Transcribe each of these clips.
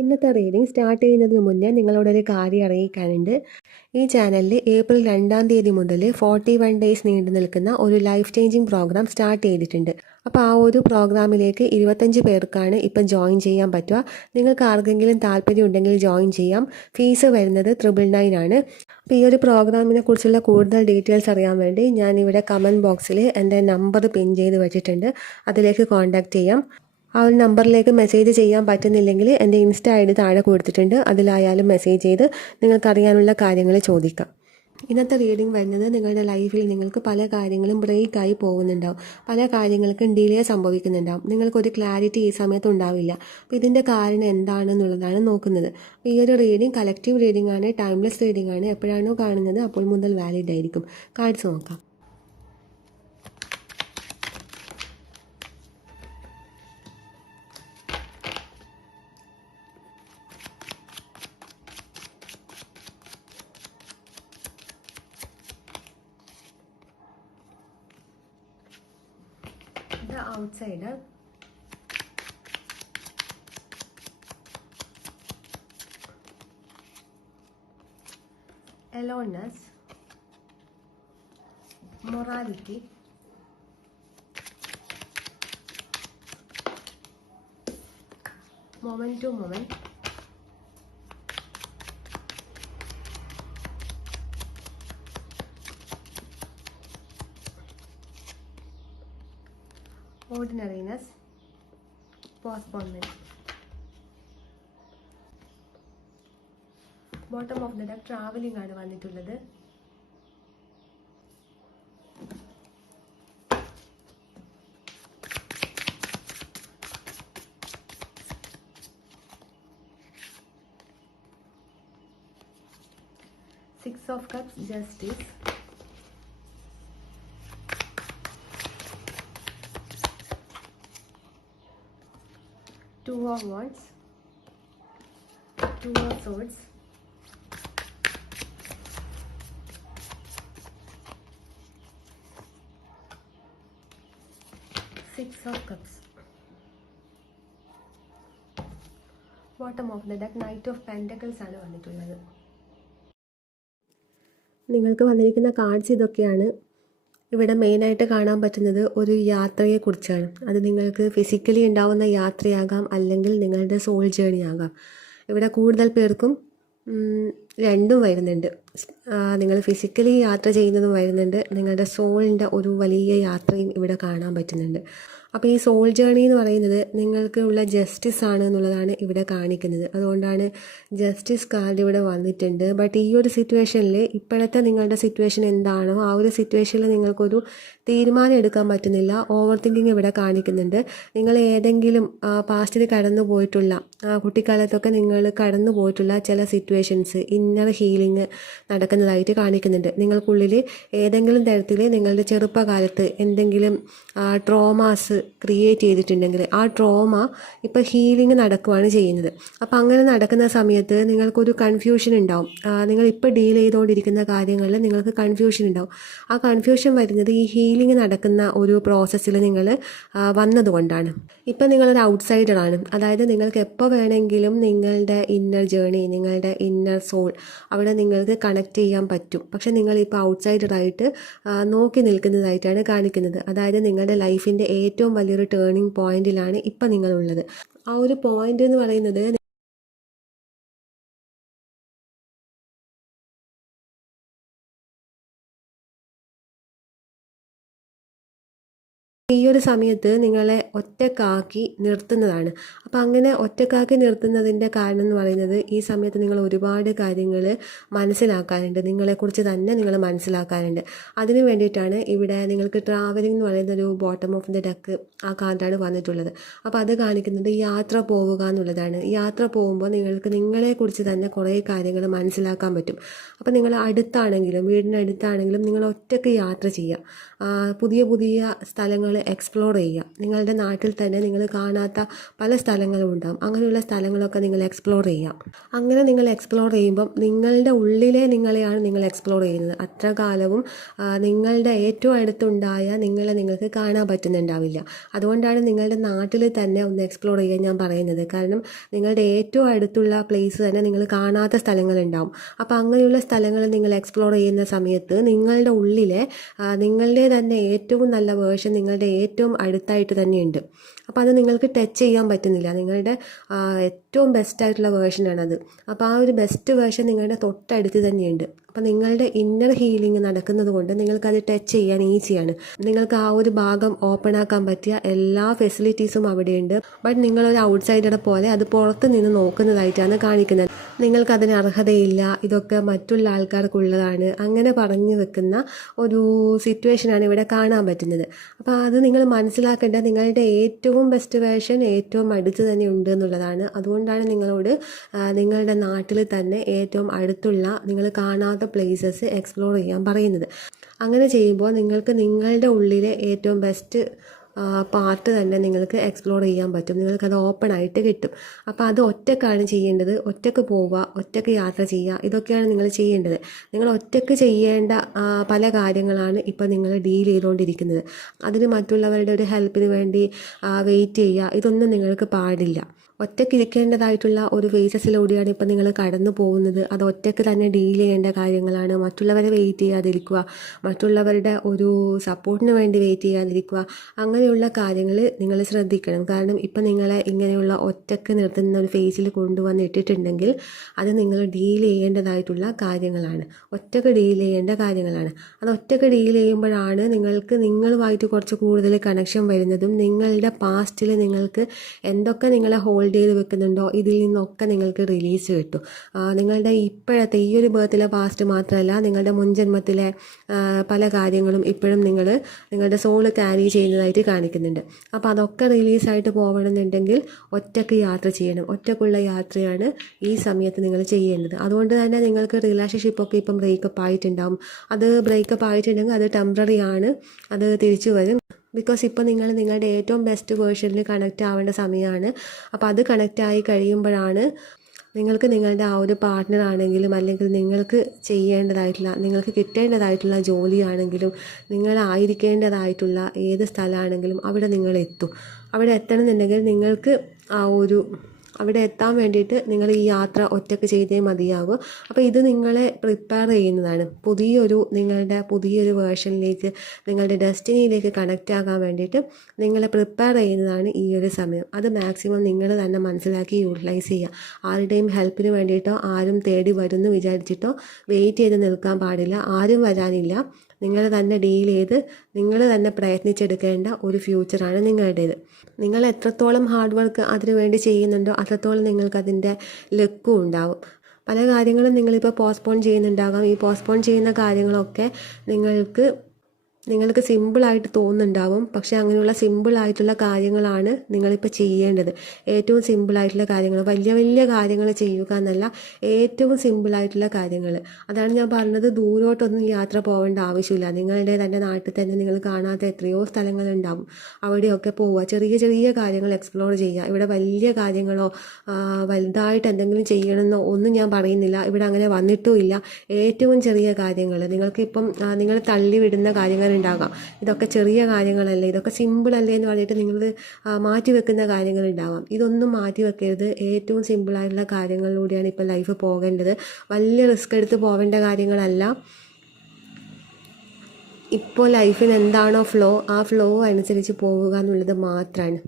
ഇന്നത്തെ reading start ചെയ്യുന്നതിന് മുന്നേ നിങ്ങളോടൊരു കാര്യം അറിയിക്കാനുണ്ട്. ഈ ചാനലിൽ ഏപ്രിൽ 2-ാം തീയതി മുതൽ 41 ഡേയ്സ് നീണ്ടു നിൽക്കുന്ന ഒരു ലൈഫ് ചേഞ്ചിങ് പ്രോഗ്രാം സ്റ്റാർട്ട് ചെയ്തിട്ടുണ്ട്. അപ്പോൾ ആ ഒരു പ്രോഗ്രാമിലേക്ക് 25 പേർക്കാണ് ഇപ്പം ജോയിൻ ചെയ്യാൻ പറ്റുക. നിങ്ങൾക്ക് ആർക്കെങ്കിലും താല്പര്യം ഉണ്ടെങ്കിൽ ജോയിൻ ചെയ്യാം. ഫീസ് വരുന്നത് 999 ആണ്. അപ്പോൾ ഈ ഒരു പ്രോഗ്രാമിനെ കുറിച്ചുള്ള കൂടുതൽ ഡീറ്റെയിൽസ് അറിയാൻ വേണ്ടി ഞാനിവിടെ കമൻറ്റ് ബോക്സിൽ എൻ്റെ നമ്പർ പിൻ ചെയ്ത് വെച്ചിട്ടുണ്ട്. അതിലേക്ക് കോൺടാക്റ്റ് ചെയ്യാം. ആ ഒരു നമ്പറിലേക്ക് മെസ്സേജ് ചെയ്യാൻ പറ്റുന്നില്ലെങ്കിൽ എൻ്റെ ഇൻസ്റ്റ ഐ ഡി താഴെ കൊടുത്തിട്ടുണ്ട്. അതിലായാലും മെസ്സേജ് ചെയ്ത് നിങ്ങൾക്കറിയാനുള്ള കാര്യങ്ങൾ ചോദിക്കാം. ഇന്നത്തെ റീഡിംഗ് വരുന്നത് നിങ്ങളുടെ ലൈഫിൽ നിങ്ങൾക്ക് പല കാര്യങ്ങളും ബ്രേക്കായി പോകുന്നുണ്ടാവും. പല കാര്യങ്ങൾക്കും ഡിലേ സംഭവിക്കുന്നുണ്ടാവും. നിങ്ങൾക്കൊരു ക്ലാരിറ്റി ഈ സമയത്ത് ഉണ്ടാവില്ല. അപ്പോൾ ഇതിൻ്റെ കാരണം എന്താണെന്നുള്ളതാണ് നോക്കുന്നത്. ഈ ഒരു റീഡിംഗ് കളക്റ്റീവ് റീഡിംഗ് ആണ്, ടൈംലെസ് റീഡിംഗ് ആണ്. എപ്പോഴാണോ കാണുന്നത് അപ്പോൾ മുതൽ വാലിഡ് ആയിരിക്കും. കാർഡ്സ് നോക്കാം. The outsider, aloneness, morality, moment to moment, ordinariness, postponement. Bottom of the deck travelling ആണ് വന്നിട്ടുള്ളത്. Six of cups, justice, two of wants, two of swords, six of cups. Bottom of the deck knight of pentacles ആണ് വന്നിട്ടുള്ളത്. നിങ്ങൾക്ക് വന്നിരിക്കുന്ന cards ഇതൊക്കെയാണ്. ഇവിടെ മെയിനായിട്ട് കാണാൻ പറ്റുന്നത് ഒരു യാത്രയെക്കുറിച്ചാണ്. അത് നിങ്ങൾക്ക് ഫിസിക്കലി ഉണ്ടാവുന്ന യാത്രയാകാം, അല്ലെങ്കിൽ നിങ്ങളുടെ സോൾ ജേണി ആകാം. ഇവിടെ കൂടുതൽ പേർക്കും രണ്ടും വരുന്നുണ്ട്. നിങ്ങൾ ഫിസിക്കലി യാത്ര ചെയ്യുന്നതും വരുന്നുണ്ട്, നിങ്ങളുടെ സോളിൻ്റെ ഒരു വലിയ യാത്രയും ഇവിടെ കാണാൻ പറ്റുന്നുണ്ട്. അപ്പോൾ ഈ സോൾ ജേണി എന്ന് പറയുന്നത് നിങ്ങൾക്ക് ഉള്ള ജസ്റ്റിസ് ആണ് എന്നുള്ളതാണ് ഇവിടെ കാണിക്കുന്നത്. അതുകൊണ്ടാണ് ജസ്റ്റിസ് കാർഡ് ഇവിടെ വന്നിട്ടുണ്ട്. ബട്ട് ഈ ഒരു സിറ്റുവേഷനിൽ ഇപ്പോഴത്തെ നിങ്ങളുടെ സിറ്റുവേഷൻ എന്താണോ ആ ഒരു സിറ്റുവേഷനിൽ നിങ്ങൾക്കൊരു തീരുമാനം എടുക്കാൻ പറ്റുന്നില്ല. ഓവർ തിങ്കിങ് ഇവിടെ കാണിക്കുന്നുണ്ട്. നിങ്ങൾ ഏതെങ്കിലും പാസ്റ്റിൽ കടന്നു പോയിട്ടുള്ള കുട്ടിക്കാലത്തൊക്കെ നിങ്ങൾ കടന്നു പോയിട്ടുള്ള ചില സിറ്റുവേഷൻസ്, ഇന്നർ ഹീലിംഗ് നടക്കുന്നതായിട്ട് കാണിക്കുന്നുണ്ട്. നിങ്ങൾക്കുള്ളിൽ ഏതെങ്കിലും തരത്തിൽ നിങ്ങളുടെ ചെറുപ്പകാലത്ത് എന്തെങ്കിലും ട്രോമാസ് ക്രിയേറ്റ് ചെയ്തിട്ടുണ്ടെങ്കിൽ ആ ട്രോമ ഇപ്പോൾ ഹീലിംഗ് നടക്കുകയാണ് ചെയ്യുന്നത്. അപ്പോൾ അങ്ങനെ നടക്കുന്ന സമയത്ത് നിങ്ങൾക്കൊരു കൺഫ്യൂഷൻ ഉണ്ടാവും. നിങ്ങൾ ഇപ്പോൾ ഡീൽ ചെയ്തുകൊണ്ടിരിക്കുന്ന കാര്യങ്ങളിൽ നിങ്ങൾക്ക് കൺഫ്യൂഷൻ ഉണ്ടാവും. ആ കൺഫ്യൂഷൻ വരുന്നത് ഈ ഹീലിംഗ് നടക്കുന്ന ഒരു പ്രോസസ്സിൽ നിങ്ങൾ വന്നതുകൊണ്ടാണ്. ഇപ്പം നിങ്ങളൊരു ഔട്ട്സൈഡറാണ്. അതായത് നിങ്ങൾക്ക് എപ്പോൾ വേണമെങ്കിലും നിങ്ങളുടെ ഇന്നർ ജേണി, നിങ്ങളുടെ ഇന്നർ സോൾ അവിടെ നിങ്ങൾക്ക് കണക്ട് ചെയ്യാൻ പറ്റും. പക്ഷെ നിങ്ങളിപ്പോൾ ഔട്ട്സൈഡറായിട്ട് നോക്കി നിൽക്കുന്നതായിട്ടാണ് കാണിക്കുന്നത്. അതായത് നിങ്ങളുടെ ലൈഫിൻ്റെ ഏറ്റവും വലിയൊരു ടേണിംഗ് പോയിന്റിലാണ് ഇപ്പം നിങ്ങളുള്ളത്. ആ ഒരു പോയിന്റ് എന്ന് പറയുന്നത് ഈ ഒരു സമയത്ത് നിങ്ങളെ ഒറ്റക്കാക്കി നിർത്തുന്നതാണ്. അപ്പം അങ്ങനെ ഒറ്റക്കാക്കി നിർത്തുന്നതിൻ്റെ കാരണം എന്ന് പറയുന്നത് ഈ സമയത്ത് നിങ്ങൾ ഒരുപാട് കാര്യങ്ങൾ മനസ്സിലാക്കാനുണ്ട്. നിങ്ങളെക്കുറിച്ച് തന്നെ നിങ്ങൾ മനസ്സിലാക്കാനുണ്ട്. അതിന് വേണ്ടിയിട്ടാണ് ഇവിടെ നിങ്ങൾക്ക് ട്രാവലിംഗ് എന്ന് പറയുന്നൊരു ബോട്ടം ഓഫ് ദ ഡെക്ക് ആ കാർഡാണ് വന്നിട്ടുള്ളത്. അപ്പോൾ അത് കാണിക്കുന്നത് യാത്ര പോവുക എന്നുള്ളതാണ്. യാത്ര പോകുമ്പോൾ നിങ്ങൾക്ക് നിങ്ങളെക്കുറിച്ച് തന്നെ കുറേ കാര്യങ്ങൾ മനസ്സിലാക്കാൻ പറ്റും. അപ്പോൾ നിങ്ങൾ അടുത്താണെങ്കിലും വീടിനടുത്താണെങ്കിലും നിങ്ങൾ ഒറ്റയ്ക്ക് യാത്ര ചെയ്യുക. പുതിയ പുതിയ സ്ഥലങ്ങൾ എക്സ്പ്ലോർ ചെയ്യുക. നിങ്ങളുടെ നാട്ടിൽ തന്നെ നിങ്ങൾ കാണാത്ത പല സ്ഥലങ്ങളും ഉണ്ടാകും. അങ്ങനെയുള്ള സ്ഥലങ്ങളൊക്കെ നിങ്ങൾ എക്സ്പ്ലോർ ചെയ്യുക. അങ്ങനെ നിങ്ങൾ എക്സ്പ്ലോർ ചെയ്യുമ്പം നിങ്ങളുടെ ഉള്ളിലെ നിങ്ങളെയാണ് നിങ്ങൾ എക്സ്പ്ലോർ ചെയ്യുന്നത്. അത്ര കാലവും നിങ്ങളുടെ ഏറ്റവും അടുത്തുണ്ടായ നിങ്ങളെ നിങ്ങൾക്ക് കാണാൻ പറ്റുന്നുണ്ടാവില്ല. അതുകൊണ്ടാണ് നിങ്ങളുടെ നാട്ടിൽ തന്നെ ഒന്ന് എക്സ്പ്ലോർ ചെയ്യാൻ ഞാൻ പറയുന്നത്. കാരണം നിങ്ങളുടെ ഏറ്റവും അടുത്തുള്ള പ്ലേസ് തന്നെ നിങ്ങൾ കാണാത്ത സ്ഥലങ്ങളുണ്ടാവും. അപ്പോൾ അങ്ങനെയുള്ള സ്ഥലങ്ങൾ നിങ്ങൾ എക്സ്പ്ലോർ ചെയ്യുന്ന സമയത്ത് നിങ്ങളുടെ ഉള്ളിലെ നിങ്ങളുടെ തന്നെ ഏറ്റവും നല്ല വേർഷൻ നിങ്ങളുടെ ഏറ്റവും അടുത്തായിട്ട് തന്നെയുണ്ട്. അപ്പോൾ അത് നിങ്ങൾക്ക് ടച്ച് ചെയ്യാൻ പറ്റുന്നില്ല. നിങ്ങളുടെ ഏറ്റവും ബെസ്റ്റായിട്ടുള്ള വേർഷനാണത്. അപ്പോൾ ആ ഒരു ബെസ്റ്റ് വേർഷൻ നിങ്ങളുടെ തൊട്ടടുത്ത് തന്നെയുണ്ട്. അപ്പോൾ നിങ്ങളുടെ ഇന്നർ ഹീലിംഗ് നടക്കുന്നത് കൊണ്ട് നിങ്ങൾക്കത് ടച്ച് ചെയ്യാൻ ഈസിയാണ്. നിങ്ങൾക്ക് ആ ഒരു ഭാഗം ഓപ്പൺ ആക്കാൻ പറ്റിയ എല്ലാ ഫെസിലിറ്റീസും അവിടെയുണ്ട്. ബട്ട് നിങ്ങളൊരു ഔട്ട്സൈഡറെ പോലെ അത് പുറത്ത് നിന്ന് നോക്കുന്നതായിട്ടാണ് കാണിക്കുന്നത്. നിങ്ങൾക്കതിന് അർഹതയില്ല, ഇതൊക്കെ മറ്റുള്ള ആൾക്കാർക്കുള്ളതാണ്, അങ്ങനെ പറഞ്ഞു വെക്കുന്ന ഒരു സിറ്റുവേഷനാണ് ഇവിടെ കാണാൻ പറ്റുന്നത്. അപ്പോൾ അത് നിങ്ങൾ മനസ്സിലാക്കേണ്ട നിങ്ങളുടെ ഏറ്റവും ബെസ്റ്റ് വേർഷൻ ഏറ്റവും അടുത്ത് തന്നെ ഉണ്ട് എന്നുള്ളതാണ്. അതുകൊണ്ടാണ് നിങ്ങളോട് നിങ്ങളുടെ നാട്ടിൽ തന്നെ ഏറ്റവും അടുത്തുള്ള നിങ്ങൾ കാണാത്ത പ്ലേസസ് എക്സ്പ്ലോർ ചെയ്യാൻ പറയുന്നത്. അങ്ങനെ ചെയ്യുമ്പോൾ നിങ്ങൾക്ക് നിങ്ങളുടെ ഉള്ളിലെ ഏറ്റവും ബെസ്റ്റ് പാർട്ട് തന്നെ നിങ്ങൾക്ക് എക്സ്പ്ലോർ ചെയ്യാൻ പറ്റും. നിങ്ങൾക്കത് ഓപ്പൺ ആയിട്ട് കിട്ടും. അപ്പോൾ അത് ഒറ്റക്കാണ് ചെയ്യേണ്ടത്. ഒറ്റക്ക് പോവുക, ഒറ്റക്ക് യാത്ര ചെയ്യുക, ഇതൊക്കെയാണ് നിങ്ങൾ ചെയ്യേണ്ടത്. നിങ്ങൾ ഒറ്റക്ക് ചെയ്യേണ്ട പല കാര്യങ്ങളാണ് ഇപ്പോൾ നിങ്ങൾ ഡീൽ ചെയ്തുകൊണ്ടിരിക്കുന്നത്. അതിന് മറ്റുള്ളവരുടെ ഒരു ഹെൽപ്പിന് വേണ്ടി വെയിറ്റ് ചെയ്യുക, ഇതൊന്നും നിങ്ങൾക്ക് പാടില്ല. ഒറ്റയ്ക്ക് ഇരിക്കേണ്ടതായിട്ടുള്ള ഒരു ഫേസസിലൂടെയാണ് ഇപ്പോൾ നിങ്ങൾ കടന്നു പോകുന്നത്. അത് ഒറ്റയ്ക്ക് തന്നെ ഡീൽ ചെയ്യേണ്ട കാര്യങ്ങളാണ്. മറ്റുള്ളവരെ വെയിറ്റ് ചെയ്യാതിരിക്കുക, മറ്റുള്ളവരുടെ ഒരു സപ്പോർട്ടിന് വേണ്ടി വെയിറ്റ് ചെയ്യാതിരിക്കുക, അങ്ങനെയുള്ള കാര്യങ്ങൾ നിങ്ങൾ ശ്രദ്ധിക്കണം. കാരണം ഇപ്പം നിങ്ങളെ ഇങ്ങനെയുള്ള ഒറ്റയ്ക്ക് നിർത്തുന്ന ഒരു ഫേസിൽ കൊണ്ടുവന്നിട്ടിട്ടുണ്ടെങ്കിൽ അത് നിങ്ങൾ ഡീൽ ചെയ്യേണ്ടതായിട്ടുള്ള കാര്യങ്ങളാണ്. ഒറ്റയ്ക്ക് ഡീൽ ചെയ്യേണ്ട കാര്യങ്ങളാണ്. അത് ഒറ്റയ്ക്ക് ഡീൽ ചെയ്യുമ്പോഴാണ് നിങ്ങൾക്ക് നിങ്ങളുമായിട്ട് കുറച്ച് കൂടുതൽ കണക്ഷൻ വരുന്നതും നിങ്ങളുടെ പാസ്റ്റിൽ നിങ്ങൾക്ക് എന്തൊക്കെ നിങ്ങളെ ഹോൾഡ് ചെയ്ത് വെക്കുന്നുണ്ടോ ഇതിൽ നിന്നൊക്കെ നിങ്ങൾക്ക് റിലീസ് കിട്ടും. നിങ്ങളുടെ ഇപ്പോഴത്തെ ഈ ഒരു ബർത്തിലെ പാസ്റ്റ് മാത്രമല്ല, നിങ്ങളുടെ മുൻജന്മത്തിലെ പല കാര്യങ്ങളും ഇപ്പോഴും നിങ്ങളുടെ സോള് ക്യാരി ചെയ്യുന്നതായിട്ട് കാണിക്കുന്നുണ്ട്. അപ്പോൾ അതൊക്കെ റിലീസായിട്ട് പോകണമെന്നുണ്ടെങ്കിൽ ഒറ്റയ്ക്ക് യാത്ര ചെയ്യണം. ഒറ്റയ്ക്കുള്ള യാത്രയാണ് ഈ സമയത്ത് നിങ്ങൾ ചെയ്യേണ്ടത്. അതുകൊണ്ട് തന്നെ നിങ്ങൾക്ക് റിലേഷൻഷിപ്പൊക്കെ ഇപ്പം ബ്രേക്കപ്പ് ആയിട്ടുണ്ടാവും. അത് ബ്രേക്കപ്പ് ആയിട്ടുണ്ടെങ്കിൽ അത് ടെമ്പററി ആണ്, അത് തിരിച്ചു വരും. ബിക്കോസ് ഇപ്പോൾ നിങ്ങൾ നിങ്ങളുടെ ഏറ്റവും ബെസ്റ്റ് വേർഷനിൽ കണക്റ്റ് ആവേണ്ട സമയമാണ്. അപ്പോൾ അത് കണക്റ്റ് ആയി കഴിയുമ്പോഴാണ് നിങ്ങൾക്ക് നിങ്ങളുടെ ആ ഒരു പാർട്ട്ണർ ആണെങ്കിലും അല്ലെങ്കിൽ നിങ്ങൾക്ക് ചെയ്യേണ്ടതായിട്ടുള്ള നിങ്ങൾക്ക് കിട്ടേണ്ടതായിട്ടുള്ള ജോലിയാണെങ്കിലും നിങ്ങളായിരിക്കേണ്ടതായിട്ടുള്ള ഏത് സ്ഥലമാണെങ്കിലും അവിടെ നിങ്ങൾ എത്തും. അവിടെ എത്തണമെന്നുണ്ടെങ്കിൽ നിങ്ങൾക്ക് അവിടെ എത്താൻ വേണ്ടിയിട്ട് നിങ്ങൾ ഈ യാത്ര ഒറ്റയ്ക്ക് ചെയ്തേ മതിയാകും. അപ്പോൾ ഇത് നിങ്ങളെ പ്രിപ്പയർ ചെയ്യുന്നതാണ് നിങ്ങളുടെ പുതിയൊരു വേർഷനിലേക്ക്, നിങ്ങളുടെ ഡെസ്റ്റിനിയിലേക്ക് കണക്റ്റ് ആകാൻ വേണ്ടിയിട്ട് നിങ്ങളെ പ്രിപ്പയർ ചെയ്യുന്നതാണ് ഈ ഒരു സമയം. അത് മാക്സിമം നിങ്ങൾ തന്നെ മനസ്സിലാക്കി യൂട്ടിലൈസ് ചെയ്യുക. ആരുടെയും ഹെൽപ്പിന് വേണ്ടിയിട്ടോ ആരും തേടി വരുമെന്ന് വിചാരിച്ചിട്ടോ വെയിറ്റ് ചെയ്ത് നിൽക്കാൻ പാടില്ല. ആരും വരാനില്ല. നിങ്ങൾ തന്നെ ഡീൽ ചെയ്ത് നിങ്ങൾ തന്നെ പ്രയത്നിച്ചെടുക്കേണ്ട ഒരു ഫ്യൂച്ചറാണ് നിങ്ങളുടേത്. നിങ്ങൾ എത്രത്തോളം ഹാർഡ് വർക്ക് അതിനു വേണ്ടി ചെയ്യുന്നുണ്ടോ അത്രത്തോളം നിങ്ങൾക്കതിൻ്റെ ലക്കും ഉണ്ടാവും. പല കാര്യങ്ങളും നിങ്ങളിപ്പോൾ പോസ്റ്റ്പോൺ ചെയ്യുന്നുണ്ടാകാം. ഈ പോസ്റ്റ്പോൺ ചെയ്യുന്ന കാര്യങ്ങളൊക്കെ നിങ്ങൾക്ക് സിമ്പിളായിട്ട് തോന്നുന്നുണ്ടാവും. പക്ഷേ അങ്ങനെയുള്ള സിമ്പിളായിട്ടുള്ള കാര്യങ്ങളാണ് നിങ്ങളിപ്പോൾ ചെയ്യേണ്ടത്. ഏറ്റവും സിമ്പിളായിട്ടുള്ള കാര്യങ്ങൾ, വലിയ വലിയ കാര്യങ്ങൾ ചെയ്യുക എന്നല്ല, ഏറ്റവും സിമ്പിളായിട്ടുള്ള കാര്യങ്ങൾ. അതാണ് ഞാൻ പറഞ്ഞത്, ദൂരോട്ടൊന്നും യാത്ര പോകേണ്ട ആവശ്യമില്ല. നിങ്ങളുടെ തന്നെ നാട്ടിൽ തന്നെ നിങ്ങൾ കാണാത്ത എത്രയോ സ്ഥലങ്ങളുണ്ടാവും. അവിടെയൊക്കെ പോവുക, ചെറിയ ചെറിയ കാര്യങ്ങൾ എക്സ്പ്ലോർ ചെയ്യുക. ഇവിടെ വലിയ കാര്യങ്ങളോ വലുതായിട്ട് എന്തെങ്കിലും ചെയ്യണമെന്നോ ഒന്നും ഞാൻ പറയുന്നില്ല. ഇവിടെ അങ്ങനെ വന്നിട്ടുമില്ല. ഏറ്റവും ചെറിയ കാര്യങ്ങൾ, നിങ്ങൾക്കിപ്പം നിങ്ങൾ തള്ളിവിടുന്ന കാര്യങ്ങൾ ഉണ്ടാകാം. ഇതൊക്കെ ചെറിയ കാര്യങ്ങളല്ലേ, ഇതൊക്കെ സിമ്പിളല്ലേ എന്ന് പറഞ്ഞിട്ട് നിങ്ങൾ മാറ്റിവെക്കുന്ന കാര്യങ്ങളുണ്ടാകാം. ഇതൊന്നും മാറ്റിവെക്കരുത്. ഏറ്റവും സിമ്പിളായിട്ടുള്ള കാര്യങ്ങളിലൂടെയാണ് ഇപ്പോൾ ലൈഫ് പോകേണ്ടത്. വലിയ റിസ്ക് എടുത്ത് പോവേണ്ട കാര്യങ്ങളല്ല. ഇപ്പോൾ ലൈഫിന് എന്താണോ ഫ്ലോ, ആ ഫ്ലോ അനുസരിച്ച് പോവുക എന്നുള്ളത് മാത്രമാണ്.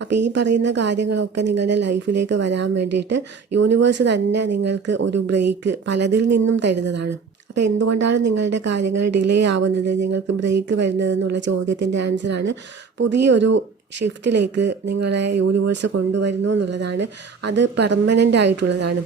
അപ്പോൾ ഈ പറയുന്ന കാര്യങ്ങളൊക്കെ നിങ്ങളുടെ ലൈഫിലേക്ക് വരാൻ വേണ്ടിയിട്ട് യൂണിവേഴ്സ് തന്നെ നിങ്ങൾക്ക് ഒരു ബ്രേക്ക് പലതിൽ നിന്നും തരുന്നതാണ്. അപ്പോൾ എന്തുകൊണ്ടാണ് നിങ്ങളുടെ കാര്യങ്ങൾ ഡിലേ ആവുന്നത്, നിങ്ങൾക്ക് ബ്രേക്ക് വരുന്നത് എന്നുള്ള ചോദ്യത്തിൻ്റെ ആൻസറാണ് പുതിയൊരു ഷിഫ്റ്റിലേക്ക് നിങ്ങളെ യൂണിവേഴ്സ് കൊണ്ടുവരുന്നു എന്നുള്ളതാണ്. അത് പെർമനൻ്റ് ആയിട്ടുള്ളതാണ്.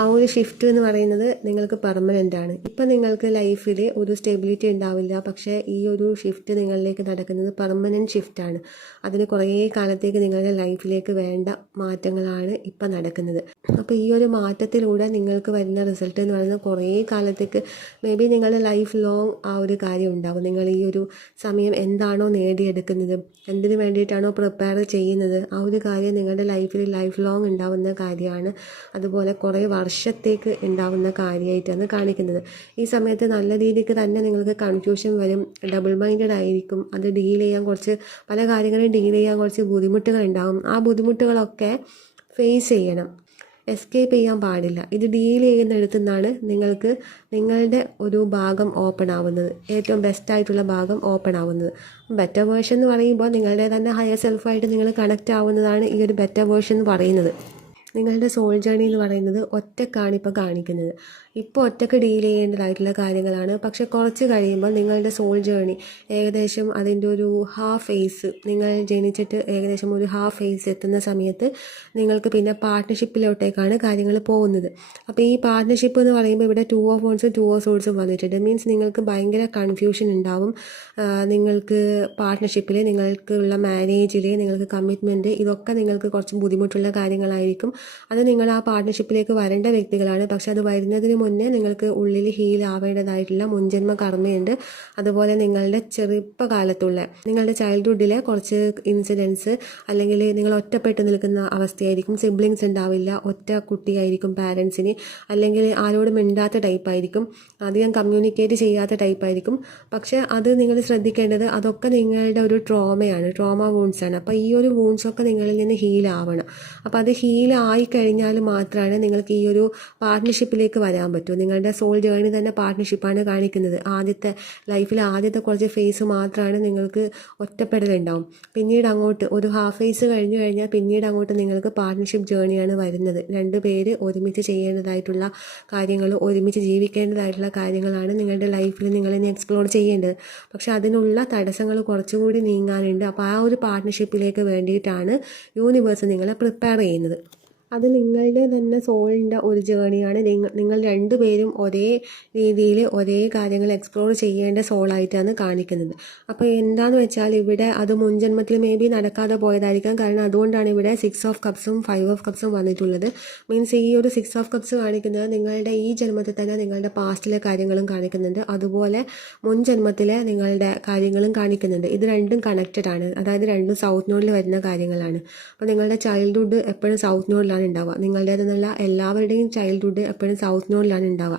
ആ ഒരു ഷിഫ്റ്റ് എന്ന് പറയുന്നത് നിങ്ങൾക്ക് പെർമനൻ്റ് ആണ്. ഇപ്പം നിങ്ങൾക്ക് ലൈഫിൽ ഒരു സ്റ്റെബിലിറ്റി ഉണ്ടാവില്ല, പക്ഷേ ഈ ഒരു ഷിഫ്റ്റ് നിങ്ങളിലേക്ക് നടക്കുന്നത് പെർമനൻറ്റ് ഷിഫ്റ്റാണ്. അതിന് കുറേ കാലത്തേക്ക് നിങ്ങളുടെ ലൈഫിലേക്ക് വേണ്ട മാറ്റങ്ങളാണ് ഇപ്പം നടക്കുന്നത്. അപ്പോൾ ഈ ഒരു മാറ്റത്തിലൂടെ നിങ്ങൾക്ക് വരുന്ന റിസൾട്ട് എന്ന് പറയുന്നത് കുറേ കാലത്തേക്ക് മേ ബി നിങ്ങളുടെ ലൈഫ് ലോങ് ആ ഒരു കാര്യം ഉണ്ടാകും. നിങ്ങൾ ഈ ഒരു സമയം എന്താണോ നേടിയെടുക്കുന്നത്, എന്തിനു വേണ്ടിയിട്ടാണോ പ്രിപ്പയർ ചെയ്യുന്നത്, ആ ഒരു കാര്യം നിങ്ങളുടെ ലൈഫിൽ ലൈഫ് ലോങ് ഉണ്ടാവുന്ന കാര്യമാണ്. അതുപോലെ കുറേ വർഷത്തേക്ക് ഉണ്ടാവുന്ന കാര്യമായിട്ടാണ് കാണിക്കുന്നത്. ഈ സമയത്ത് നല്ല രീതിക്ക് തന്നെ നിങ്ങൾക്ക് കൺഫ്യൂഷൻ വരും, ഡബിൾ മൈൻഡഡ് ആയിരിക്കും. അത് ഡീൽ ചെയ്യാൻ പല കാര്യങ്ങളും ഡീൽ ചെയ്യാൻ കുറച്ച് ബുദ്ധിമുട്ടുകൾ ഉണ്ടാകും. ആ ബുദ്ധിമുട്ടുകളൊക്കെ ഫേസ് ചെയ്യണം, എസ്കേപ്പ് ചെയ്യാൻ പാടില്ല. ഇത് ഡീൽ ചെയ്യുന്നിടത്തു നിന്നാണ് നിങ്ങൾക്ക് നിങ്ങളുടെ ഒരു ഭാഗം ഓപ്പൺ ആവുന്നത്, ഏറ്റവും ബെസ്റ്റായിട്ടുള്ള ഭാഗം ഓപ്പൺ ആവുന്നത്. ബെറ്റർ വേർഷൻ എന്ന് പറയുമ്പോൾ നിങ്ങളുടെ തന്നെ ഹയർ സെൽഫായിട്ട് നിങ്ങൾ കണക്റ്റ് ആവുന്നതാണ് ഈ ഒരു ബെറ്റർ വേർഷൻ എന്ന് പറയുന്നത്. നിങ്ങളുടെ സോൾ ജേണി എന്ന് പറയുന്നത് ഒറ്റക്കാണ് ഇപ്പോൾ കാണിക്കുന്നത്. ഇപ്പോൾ ഒറ്റക്ക് ഡീൽ ചെയ്യേണ്ടതായിട്ടുള്ള കാര്യങ്ങളാണ്. പക്ഷെ കുറച്ച് കഴിയുമ്പോൾ നിങ്ങളുടെ സോൾ ജേണി ഏകദേശം അതിൻ്റെ ഒരു ഹാഫ് ഫേസ്, നിങ്ങൾ ജനിച്ചിട്ട് ഏകദേശം ഒരു ഹാഫ് ഫേസ് എത്തുന്ന സമയത്ത് നിങ്ങൾക്ക് പിന്നെ പാർട്ട്ണർഷിപ്പിലോട്ടേക്കാണ് കാര്യങ്ങൾ പോകുന്നത്. അപ്പോൾ ഈ പാർട്ട്ണർഷിപ്പ് എന്ന് പറയുമ്പോൾ ഇവിടെ 2 ഓഫ് വൺസും 2 ഓഫ് സോൾസും വന്നിട്ടുണ്ട്. മീൻസ് നിങ്ങൾക്ക് ഭയങ്കര കൺഫ്യൂഷൻ ഉണ്ടാവും. നിങ്ങൾക്ക് പാർട്ട്ണർഷിപ്പിൽ, നിങ്ങൾക്കുള്ള മാരേജിൽ, നിങ്ങൾക്ക് കമ്മിറ്റ്മെൻറ്റ്, ഇതൊക്കെ നിങ്ങൾക്ക് കുറച്ച് ബുദ്ധിമുട്ടുള്ള കാര്യങ്ങളായിരിക്കും. അത് നിങ്ങൾ ആ പാർട്ട്ണർഷിപ്പിലേക്ക് വരേണ്ട വ്യക്തികളാണ്. പക്ഷെ അത് വരുന്നതിന് മുന്നേ നിങ്ങൾക്ക് ഉള്ളിൽ ഹീൽ ആവേണ്ടതായിട്ടുള്ള മുൻജന്മ കർമ്മയുണ്ട്. അതുപോലെ നിങ്ങളുടെ ചെറുപ്പകാലത്തുള്ള, നിങ്ങളുടെ ചൈൽഡ്ഹുഡിലെ കുറച്ച് ഇൻസിഡൻസ്, അല്ലെങ്കിൽ നിങ്ങൾ ഒറ്റപ്പെട്ട് നിൽക്കുന്ന അവസ്ഥയായിരിക്കും. സിബ്ലിങ്സ് ഉണ്ടാവില്ല, ഒറ്റ കുട്ടിയായിരിക്കും പാരൻസിന്, അല്ലെങ്കിൽ ആരോടും മിണ്ടാത്ത ടൈപ്പായിരിക്കും, അധികം കമ്മ്യൂണിക്കേറ്റ് ചെയ്യാത്ത ടൈപ്പായിരിക്കും. പക്ഷെ അത് നിങ്ങൾ ശ്രദ്ധിക്കേണ്ടത്, അതൊക്കെ നിങ്ങളുടെ ഒരു ട്രോമയാണ്, ട്രോമ വൂൺസാണ്. അപ്പോൾ ഈ ഒരു വൂൺസൊക്കെ നിങ്ങളിൽ നിന്ന് ഹീൽ ആവണം. അപ്പോൾ അത് ഹീൽ ആയിക്കഴിഞ്ഞാൽ മാത്രമാണ് നിങ്ങൾക്ക് ഈ ഒരു പാർട്ട്ണർഷിപ്പിലേക്ക് വരാൻ പറ്റൂ. നിങ്ങളുടെ സോൾ ജേണി തന്നെ പാർട്ട്ണർഷിപ്പാണ് കാണിക്കുന്നത്. ലൈഫിൽ ആദ്യത്തെ കുറച്ച് ഫേസ് മാത്രമാണ് നിങ്ങൾക്ക് ഒറ്റപ്പെടലുണ്ടാവും. പിന്നീട് അങ്ങോട്ട് ഒരു ഹാഫ് ഫേസ് കഴിഞ്ഞു കഴിഞ്ഞാൽ പിന്നീട് അങ്ങോട്ട് നിങ്ങൾക്ക് പാർട്ട്ണർഷിപ്പ് ജേണിയാണ് വരുന്നത്. 2 പേര് ഒരുമിച്ച് ചെയ്യേണ്ടതായിട്ടുള്ള കാര്യങ്ങൾ, ഒരുമിച്ച് ജീവിക്കേണ്ടതായിട്ടുള്ള കാര്യങ്ങളാണ് നിങ്ങളുടെ ലൈഫിൽ നിങ്ങളിനി എക്സ്പ്ലോർ ചെയ്യേണ്ടത്. പക്ഷെ അതിനുള്ള തടസ്സങ്ങൾ കുറച്ചുകൂടി നീങ്ങാനുണ്ട്. അപ്പോൾ ആ ഒരു പാർട്ട്ണർഷിപ്പിലേക്ക് വേണ്ടിയിട്ടാണ് യൂണിവേഴ്സ് നിങ്ങളെ പ്രിപ്പയർ ചെയ്യുന്നത്. അത് നിങ്ങളുടെ തന്നെ സോളിൻ്റെ ഒരു ജേണിയാണ്. നിങ്ങൾ 2 പേരും ഒരേ രീതിയിൽ ഒരേ കാര്യങ്ങൾ എക്സ്പ്ലോർ ചെയ്യേണ്ട സോളായിട്ടാണ് കാണിക്കുന്നത്. അപ്പോൾ എന്താണെന്ന് വെച്ചാൽ ഇവിടെ അത് മുൻജന്മത്തിൽ മേ ബി നടക്കാതെ പോയതായിരിക്കാം. കാരണം അതുകൊണ്ടാണ് ഇവിടെ 6 ഓഫ് കപ്സും 5 ഓഫ് കപ്സും വന്നിട്ടുള്ളത്. മീൻസ് ഈ ഒരു 6 ഓഫ് കപ്സ് കാണിക്കുന്നത് നിങ്ങളുടെ ഈ ജന്മത്തിൽ തന്നെ നിങ്ങളുടെ പാസ്റ്റിലെ കാര്യങ്ങളും കാണിക്കുന്നുണ്ട്. അതുപോലെ മുൻ ജന്മത്തിലെ നിങ്ങളുടെ കാര്യങ്ങളും കാണിക്കുന്നുണ്ട്. ഇത് രണ്ടും കണക്റ്റഡ് ആണ്. അതായത് രണ്ടും സൗത്ത് നോഡിൽ വരുന്ന കാര്യങ്ങളാണ്. അപ്പോൾ നിങ്ങളുടെ ചൈൽഡ്ഹുഡ് എപ്പോഴും സൗത്ത് നോഡിലാണ് ഉണ്ടാവുക. നിങ്ങളുടേതെന്നുള്ള എല്ലാവരുടെയും ചൈൽഡ്ഹുഡ് എപ്പോഴും സൗത്ത് നോഡിലാണ് ഉണ്ടാവുക.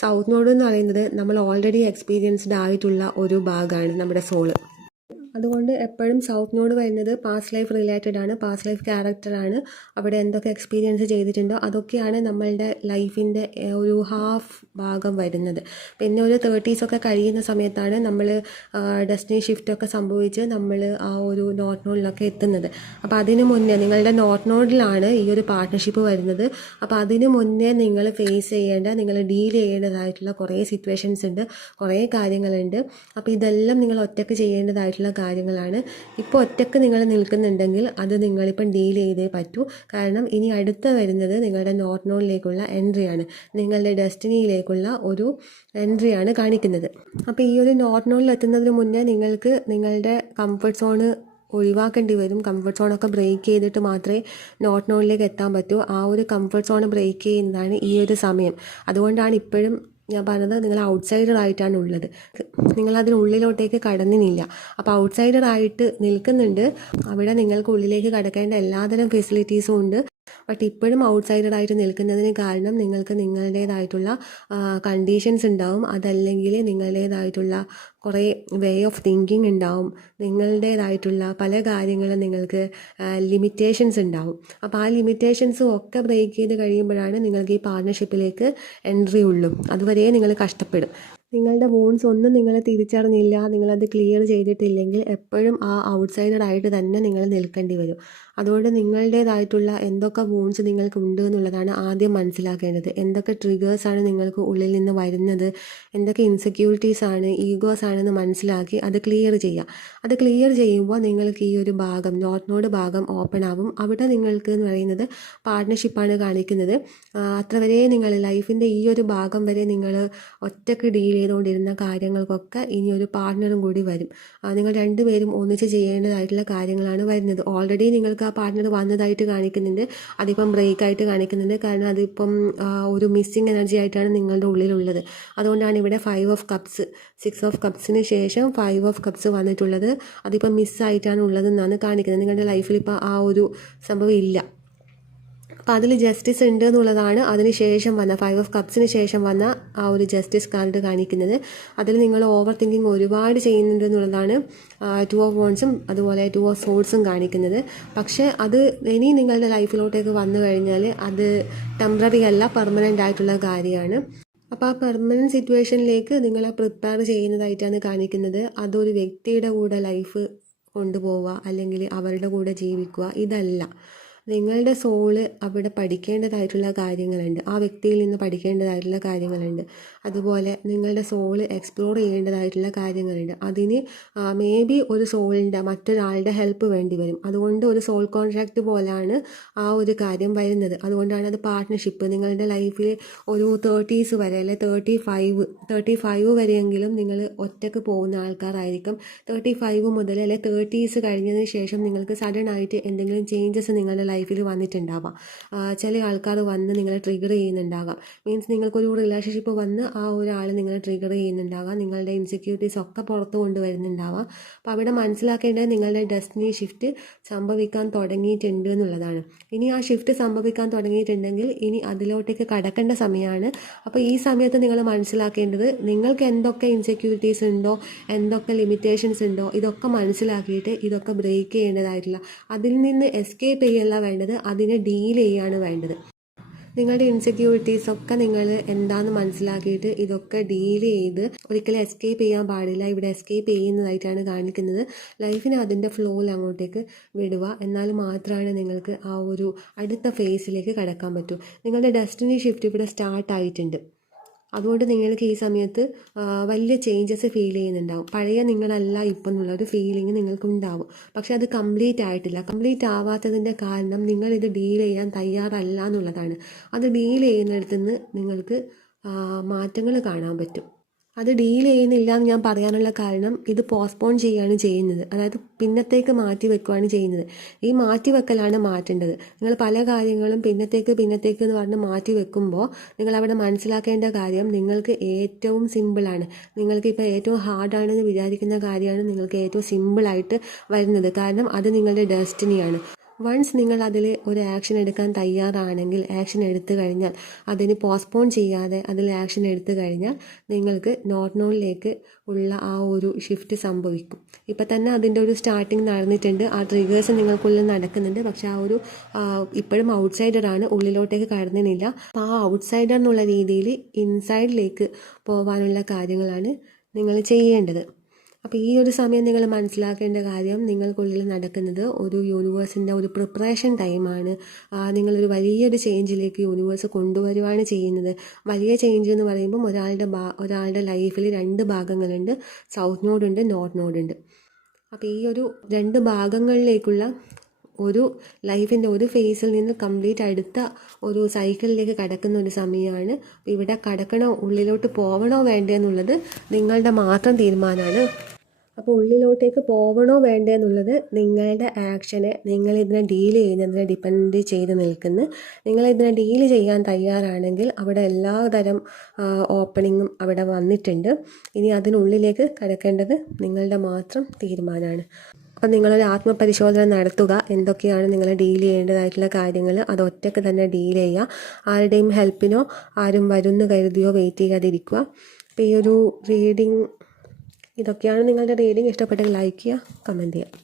സൗത്ത് നോഡ് എന്ന് പറയുന്നത് നമ്മൾ ഓൾറെഡി എക്സ്പീരിയൻസ്ഡ് ആയിട്ടുള്ള ഒരു ഭാഗമാണ് നമ്മുടെ സോള്. അതുകൊണ്ട് എപ്പോഴും സൗത്ത് നോഡ് വരുന്നത് പാസ്റ്റ് ലൈഫ് റിലേറ്റഡ് ആണ്, പാസ്റ്റ് ലൈഫ് ക്യാരക്ടറാണ്. അവിടെ എന്തൊക്കെ എക്സ്പീരിയൻസ് ചെയ്തിട്ടുണ്ടോ അതൊക്കെയാണ് നമ്മളുടെ ലൈഫിൻ്റെ ഒരു ഹാഫ് ഭാഗം വരുന്നത്. പിന്നെ ഒരു 30s ഒക്കെ കഴിയുന്ന സമയത്താണ് നമ്മൾ ഡെസ്റ്റിനി ഷിഫ്റ്റൊക്കെ സംഭവിച്ച് നമ്മൾ ആ ഒരു നോട്ട് നോഡിലൊക്കെ എത്തുന്നത്. അപ്പോൾ അതിന് മുന്നേ നിങ്ങളുടെ നോട്ട് നോഡിലാണ് ഈ ഒരു പാർട്ട്ണർഷിപ്പ് വരുന്നത്. അപ്പോൾ അതിന് മുന്നേ നിങ്ങൾ ഫേസ് ചെയ്യേണ്ട, നിങ്ങൾ ഡീൽ ചെയ്യേണ്ടതായിട്ടുള്ള കുറേ സിറ്റുവേഷൻസ് ഉണ്ട്, കുറേ കാര്യങ്ങളുണ്ട്. അപ്പോൾ ഇതെല്ലാം നിങ്ങൾ ഒറ്റയ്ക്ക് ചെയ്യേണ്ടതായിട്ടുള്ള കാര്യങ്ങളാണ്. ഇപ്പോൾ ഒറ്റയ്ക്ക് നിങ്ങൾ നിൽക്കുന്നുണ്ടെങ്കിൽ അത് നിങ്ങളിപ്പം ഡീൽ ചെയ്തേ പറ്റൂ. കാരണം ഇനി അടുത്ത വരുന്നത് നിങ്ങളുടെ നോട്ട് നോഡിലേക്കുള്ള എൻട്രിയാണ്, നിങ്ങളുടെ ഡെസ്റ്റിനിയിലേക്കുള്ള ഒരു എൻട്രിയാണ് കാണിക്കുന്നത്. അപ്പോൾ ഈ ഒരു നോട്ട് നോഡിൽ എത്തുന്നതിന് മുന്നേ നിങ്ങൾക്ക് നിങ്ങളുടെ കംഫർട്ട് സോണ് ഒഴിവാക്കേണ്ടി വരും. കംഫർട്ട് സോണൊക്കെ ബ്രേക്ക് ചെയ്തിട്ട് മാത്രമേ നോട്ട് നോഡിലേക്ക് എത്താൻ പറ്റൂ. ആ ഒരു കംഫർട്ട് സോൺ ബ്രേക്ക് ചെയ്യുന്നതാണ് ഈ ഒരു സമയം. അതുകൊണ്ടാണ് ഇപ്പോഴും ഞാൻ പറഞ്ഞത്, നിങ്ങൾ ഔട്ട്സൈഡർ ആയിട്ടാണ് ഉള്ളത്, നിങ്ങളതിനുള്ളിലോട്ടേക്ക് കടന്നില്ല. അപ്പോൾ ഔട്ട്സൈഡർ ആയിട്ട് നിൽക്കുന്നുണ്ട്. അവിടെ നിങ്ങൾക്ക് ഉള്ളിലേക്ക് കടക്കേണ്ട എല്ലാതരം ഫെസിലിറ്റീസും ഉണ്ട്. ബട്ട് ഇപ്പോഴും ഔട്ട്സൈഡറായിട്ട് നിൽക്കുന്നതിന് കാരണം നിങ്ങൾക്ക് നിങ്ങളുടേതായിട്ടുള്ള കണ്ടീഷൻസ് ഉണ്ടാവും, അതല്ലെങ്കിൽ നിങ്ങളുടേതായിട്ടുള്ള കുറേ വേ ഓഫ് തിങ്കിങ് ഉണ്ടാവും, നിങ്ങളുടേതായിട്ടുള്ള പല കാര്യങ്ങളും നിങ്ങൾക്ക് ലിമിറ്റേഷൻസ് ഉണ്ടാവും. അപ്പോൾ ആ ലിമിറ്റേഷൻസും ഒക്കെ ബ്രേക്ക് ചെയ്ത് കഴിയുമ്പോഴാണ് നിങ്ങൾക്ക് ഈ പാർട്ട്ണർഷിപ്പിലേക്ക് എൻട്രി ഉള്ളൂ. അതുവരെ നിങ്ങൾ കഷ്ടപ്പെടും. നിങ്ങളുടെ വൂൺസ് ഒന്നും നിങ്ങൾ തിരിച്ചറിഞ്ഞില്ല, നിങ്ങളത് ക്ലിയർ ചെയ്തിട്ടില്ലെങ്കിൽ എപ്പോഴും ആ ഔട്ട്സൈഡറായിട്ട് തന്നെ നിങ്ങൾ നിൽക്കേണ്ടി വരും. അതുകൊണ്ട് നിങ്ങളുടേതായിട്ടുള്ള എന്തൊക്കെ വൂൺസ് നിങ്ങൾക്ക് ഉണ്ട് എന്നുള്ളതാണ് ആദ്യം മനസ്സിലാക്കേണ്ടത്. എന്തൊക്കെ ട്രിഗേഴ്സാണ് നിങ്ങൾക്ക് ഉള്ളിൽ നിന്ന് വരുന്നത്, എന്തൊക്കെ ഇൻസെക്യൂരിറ്റീസാണ്, ഈഗോസാണെന്ന് മനസ്സിലാക്കി അത് ക്ലിയർ ചെയ്യുക. അത് ക്ലിയർ ചെയ്യുമ്പോൾ നിങ്ങൾക്ക് ഈ ഒരു ഭാഗം നോർത്ത് നോഡ് ഭാഗം ഓപ്പൺ ആവും. അവിടെ നിങ്ങൾക്ക് എന്ന് പറയുന്നത് പാർട്ട്ണർഷിപ്പാണ് കാണിക്കുന്നത്. അത്ര വരെ നിങ്ങൾ ലൈഫിൻ്റെ ഈ ഒരു ഭാഗം വരെ നിങ്ങൾ ഒറ്റയ്ക്ക് ഡീൽ ചെയ്തുകൊണ്ടിരുന്ന കാര്യങ്ങൾക്കൊക്കെ ഇനി ഒരു പാർട്ട്ണറും കൂടി വരും. നിങ്ങൾ രണ്ടുപേരും ഒന്നിച്ച് ചെയ്യേണ്ടതായിട്ടുള്ള കാര്യങ്ങളാണ് വരുന്നത്. ഓൾറെഡി നിങ്ങൾക്ക് ആ പാർട്ട്ണർ വന്നതായിട്ട് കാണിക്കുന്നുണ്ട്, അതിപ്പം ബ്രേക്കായിട്ട് കാണിക്കുന്നുണ്ട്. കാരണം അതിപ്പം ഒരു മിസ്സിങ് എനർജി ആയിട്ടാണ് നിങ്ങളുടെ ഉള്ളിലുള്ളത്. അതുകൊണ്ടാണ് ഇവിടെ 5 ഓഫ് കപ്സ്, 6 ഓഫ് കപ്സിന് ശേഷം 5 ഓഫ് കപ്സ് വന്നിട്ടുള്ളത്. അതിപ്പം മിസ്സായിട്ടാണ് ഉള്ളതെന്നാണ് കാണിക്കുന്നത്. നിങ്ങളുടെ ലൈഫിൽ ഇപ്പോൾ ആ ഒരു സംഭവം ഇല്ല. അപ്പോൾ അതിൽ ജസ്റ്റിസ് ഉണ്ട് എന്നുള്ളതാണ് അതിന് ശേഷം വന്ന 5 ഓഫ് കപ്സിന് ശേഷം വന്ന ആ ഒരു ജസ്റ്റിസ് കാർഡ് കാണിക്കുന്നത്. അതിൽ നിങ്ങൾ ഓവർ തിങ്കിങ് ഒരുപാട് ചെയ്യുന്നുണ്ട് എന്നുള്ളതാണ് 2 ഓഫ് വോൺസും അതുപോലെ 2 ഓഫ് സോൾസും കാണിക്കുന്നത്. പക്ഷേ അത് ഇനി നിങ്ങളുടെ ലൈഫിലോട്ടേക്ക് വന്നു കഴിഞ്ഞാൽ അത് ടെമ്പററി അല്ല, പെർമനൻ്റ് ആയിട്ടുള്ള കാര്യമാണ്. അപ്പോൾ ആ പെർമനൻറ്റ് സിറ്റുവേഷനിലേക്ക് നിങ്ങളെ പ്രിപ്പയർ ചെയ്യുന്നതായിട്ടാണ് കാണിക്കുന്നത്. അതൊരു വ്യക്തിയുടെ കൂടെ ലൈഫ് കൊണ്ടുപോവുക അല്ലെങ്കിൽ അവരുടെ കൂടെ ജീവിക്കുക ഇതല്ല. നിങ്ങളുടെ സോള് അവിടെ പഠിക്കേണ്ടതായിട്ടുള്ള കാര്യങ്ങളുണ്ട്, ആ വ്യക്തിയിൽ നിന്ന് പഠിക്കേണ്ടതായിട്ടുള്ള കാര്യങ്ങളുണ്ട്. അതുപോലെ നിങ്ങളുടെ സോള് എക്സ്പ്ലോർ ചെയ്യേണ്ടതായിട്ടുള്ള കാര്യങ്ങളുണ്ട്. അതിന് മേ ബി ഒരു സോളിൻ്റെ മറ്റൊരാളുടെ ഹെൽപ്പ് വേണ്ടി വരും. അതുകൊണ്ട് ഒരു സോൾ കോൺട്രാക്റ്റ് പോലെയാണ് ആ ഒരു കാര്യം വരുന്നത്. അതുകൊണ്ടാണ് അത് പാർട്ട്ണർഷിപ്പ്. നിങ്ങളുടെ ലൈഫിൽ ഒരു 30s വരെ അല്ലെ 35 വരെയെങ്കിലും നിങ്ങൾ ഒറ്റയ്ക്ക് പോകുന്ന ആൾക്കാരായിരിക്കും. 35 മുതൽ അല്ലെ 30s കഴിഞ്ഞതിന് ശേഷം നിങ്ങൾക്ക് സഡൻ ആയിട്ട് എന്തെങ്കിലും ചേഞ്ചസ് നിങ്ങളുടെ ലൈഫിൽ വന്നിട്ടുണ്ടാവാം. ചില ആൾക്കാർ വന്ന് നിങ്ങളെ ട്രിഗർ ചെയ്യുന്നുണ്ടാകാം. മീൻസ് നിങ്ങൾക്കൊരു റിലേഷൻഷിപ്പ് വന്ന് ആ ഒരാൾ നിങ്ങളെ ട്രിഗർ ചെയ്യുന്നുണ്ടാകാം. നിങ്ങളുടെ ഇൻസെക്യൂരിറ്റീസ് ഒക്കെ പുറത്ത് കൊണ്ടുവരുന്നുണ്ടാവാം. അപ്പോൾ അവിടെ മനസ്സിലാക്കേണ്ടത് നിങ്ങളുടെ ഡെസ്റ്റിനി ഷിഫ്റ്റ് സംഭവിക്കാൻ തുടങ്ങിയിട്ടുണ്ട് എന്നുള്ളതാണ്. ഇനി ആ ഷിഫ്റ്റ് സംഭവിക്കാൻ തുടങ്ങിയിട്ടുണ്ടെങ്കിൽ ഇനി അതിലോട്ടേക്ക് കടക്കേണ്ട സമയമാണ്. അപ്പോൾ ഈ സമയത്ത് നിങ്ങൾ മനസ്സിലാക്കേണ്ടത് നിങ്ങൾക്ക് എന്തൊക്കെ ഇൻസെക്യൂരിറ്റീസ് ഉണ്ടോ, എന്തൊക്കെ ലിമിറ്റേഷൻസ് ഉണ്ടോ, ഇതൊക്കെ മനസ്സിലാക്കിയിട്ട് ഇതൊക്കെ ബ്രേക്ക് ചെയ്യേണ്ടതായിട്ടുള്ള, അതിൽ നിന്ന് എസ്കേപ്പ് ചെയ്യല്ല വേണ്ടത്, അതിനെ ഡീൽ ചെയ്യാണ് വേണ്ടത്. നിങ്ങളുടെ ഇൻസെക്യൂരിറ്റീസൊക്കെ നിങ്ങൾ എന്താണെന്ന് മനസ്സിലാക്കിയിട്ട് ഇതൊക്കെ ഡീൽ ചെയ്ത് ഒരിക്കലും എസ്കേപ്പ് ചെയ്യാൻ പാടില്ല. ഇവിടെ എസ്കേപ്പ് ചെയ്യുന്നതായിട്ടാണ് കാണിക്കുന്നത്. ലൈഫിനെ അതിൻ്റെ ഫ്ലോയിൽ അങ്ങോട്ടേക്ക് വിടുക. എന്നാൽ മാത്രമാണ് നിങ്ങൾക്ക് ആ ഒരു അടുത്ത ഫേസിലേക്ക് കടക്കാൻ പറ്റൂ. നിങ്ങളുടെ ഡെസ്റ്റിനി ഷിഫ്റ്റ് ഇവിടെ സ്റ്റാർട്ടായിട്ടുണ്ട്. അതുകൊണ്ട് നിങ്ങൾക്ക് ഈ സമയത്ത് വലിയ ചേഞ്ചസ് ഫീൽ ചെയ്യുന്നുണ്ടാവും. പഴയ നിങ്ങളല്ല ഇപ്പം എന്നുള്ളൊരു ഫീലിംഗ് നിങ്ങൾക്കുണ്ടാവും. പക്ഷെ അത് കംപ്ലീറ്റ് ആയിട്ടില്ല. കംപ്ലീറ്റ് ആവാത്തതിൻ്റെ കാരണം നിങ്ങളിത് ഡീൽ ചെയ്യാൻ തയ്യാറല്ല എന്നുള്ളതാണ്. അത് ഡീൽ ചെയ്യുന്നിടത്തു നിന്ന് നിങ്ങൾക്ക് മാറ്റങ്ങൾ കാണാൻ പറ്റും. അത് ഡീൽ ചെയ്യുന്നില്ല എന്ന് ഞാൻ പറയാനുള്ള കാരണം ഇത് പോസ്റ്റ്പോൺ ചെയ്യുകയാണ് ചെയ്യുന്നത്. അതായത് പിന്നത്തേക്ക് മാറ്റി വെക്കുകയാണ് ചെയ്യുന്നത്. ഈ മാറ്റി വെക്കലാണ് മാറ്റേണ്ടത്. നിങ്ങൾ പല കാര്യങ്ങളും പിന്നത്തേക്ക് എന്ന് പറഞ്ഞ് മാറ്റി വെക്കുമ്പോൾ നിങ്ങളവിടെ മനസ്സിലാക്കേണ്ട കാര്യം നിങ്ങൾക്ക് ഏറ്റവും സിമ്പിളാണ്. നിങ്ങൾക്ക് ഇപ്പോൾ ഏറ്റവും ഹാർഡാണെന്ന് വിചാരിക്കുന്ന കാര്യമാണ് നിങ്ങൾക്ക് ഏറ്റവും സിമ്പിളായിട്ട് വരുന്നത്. കാരണം അത് നിങ്ങളുടെ ഡെസ്റ്റിനിയാണ്. വൺസ് നിങ്ങൾ അതിൽ ഒരു ആക്ഷൻ എടുക്കാൻ തയ്യാറാണെങ്കിൽ, ആക്ഷൻ എടുത്തു കഴിഞ്ഞാൽ, അതിന് പോസ്റ്റ്പോൺ ചെയ്യാതെ അതിൽ ആക്ഷൻ എടുത്തു കഴിഞ്ഞാൽ നിങ്ങൾക്ക് നോർത്ത് നോഡിലേക്ക് ഉള്ള ആ ഒരു ഷിഫ്റ്റ് സംഭവിക്കും. ഇപ്പം തന്നെ അതിൻ്റെ ഒരു സ്റ്റാർട്ടിങ് നടന്നിട്ടുണ്ട്. ആ ട്രിഗേഴ്സ് നിങ്ങൾക്കുള്ളിൽ നടക്കുന്നുണ്ട്. പക്ഷെ ആ ഒരു ഇപ്പോഴും ഔട്ട്സൈഡറാണ്, ഉള്ളിലോട്ടേക്ക് കടന്നില്ല. അപ്പോൾ ആ ഔട്ട്സൈഡർ എന്നുള്ള രീതിയിൽ ഇൻസൈഡിലേക്ക് പോകാനുള്ള കാര്യങ്ങളാണ് നിങ്ങൾ ചെയ്യേണ്ടത്. അപ്പോൾ ഈ ഒരു സമയം നിങ്ങൾ മനസ്സിലാക്കേണ്ട കാര്യം, നിങ്ങൾക്കുള്ളിൽ നടക്കുന്നത് ഒരു യൂണിവേഴ്സിൻ്റെ ഒരു പ്രിപ്പറേഷൻ ടൈമാണ്. നിങ്ങളൊരു വലിയൊരു ചേഞ്ചിലേക്ക് യൂണിവേഴ്സ് കൊണ്ടുവരുവാണ് ചെയ്യുന്നത്. വലിയ ചേഞ്ച് എന്ന് പറയുമ്പം ഒരാളുടെ ലൈഫിൽ 2 ഭാഗങ്ങളുണ്ട്. സൗത്ത് നോഡുണ്ട്, നോർത്ത് നോഡുണ്ട്. അപ്പോൾ ഈ ഒരു 2 ഭാഗങ്ങളിലേക്കുള്ള ഒരു ലൈഫിൻ്റെ ഒരു ഫേസിൽ നിന്ന് കംപ്ലീറ്റ് അടുത്ത ഒരു സൈക്കിളിലേക്ക് കടക്കുന്ന ഒരു സമയമാണ്. ഇവിടെ കടക്കണോ, ഉള്ളിലോട്ട് പോകണോ വേണ്ടേ എന്നുള്ളത് നിങ്ങളുടെ മാത്രം തീരുമാനമാണ്. അപ്പോൾ ഉള്ളിലോട്ടേക്ക് പോകണോ വേണ്ടേ എന്നുള്ളത് നിങ്ങളുടെ ആക്ഷനെ, നിങ്ങളിതിനെ ഡീൽ ചെയ്യുന്നതിനെ ഡിപ്പെൻഡ് ചെയ്ത് നിൽക്കുന്നു. നിങ്ങളിതിനെ ഡീൽ ചെയ്യാൻ തയ്യാറാണെങ്കിൽ അവിടെ എല്ലാ തരം ഓപ്പണിങ്ങും അവിടെ വന്നിട്ടുണ്ട്. ഇനി അതിനുള്ളിലേക്ക് കടക്കേണ്ടത് നിങ്ങളുടെ മാത്രം തീരുമാനമാണ്. അപ്പം നിങ്ങളൊരു ആത്മപരിശോധന നടത്തുക. എന്തൊക്കെയാണ് നിങ്ങൾ ഡീൽ ചെയ്യേണ്ടതായിട്ടുള്ള കാര്യങ്ങൾ, അത് ഒറ്റയ്ക്ക് തന്നെ ഡീൽ ചെയ്യുക. ആരുടെയും ഹെൽപ്പിനോ ആരും വരുമെന്ന് കരുതിയോ വെയിറ്റ് ചെയ്യാതിരിക്കുക. അപ്പോൾ ഈ ഒരു റീഡിങ് ഇതൊക്കെയാണ് നിങ്ങളുടെ റീഡിങ്. ഇഷ്ടപ്പെട്ടെങ്കിൽ ലൈക്ക് ചെയ്യുക, കമൻറ്റ് ചെയ്യുക.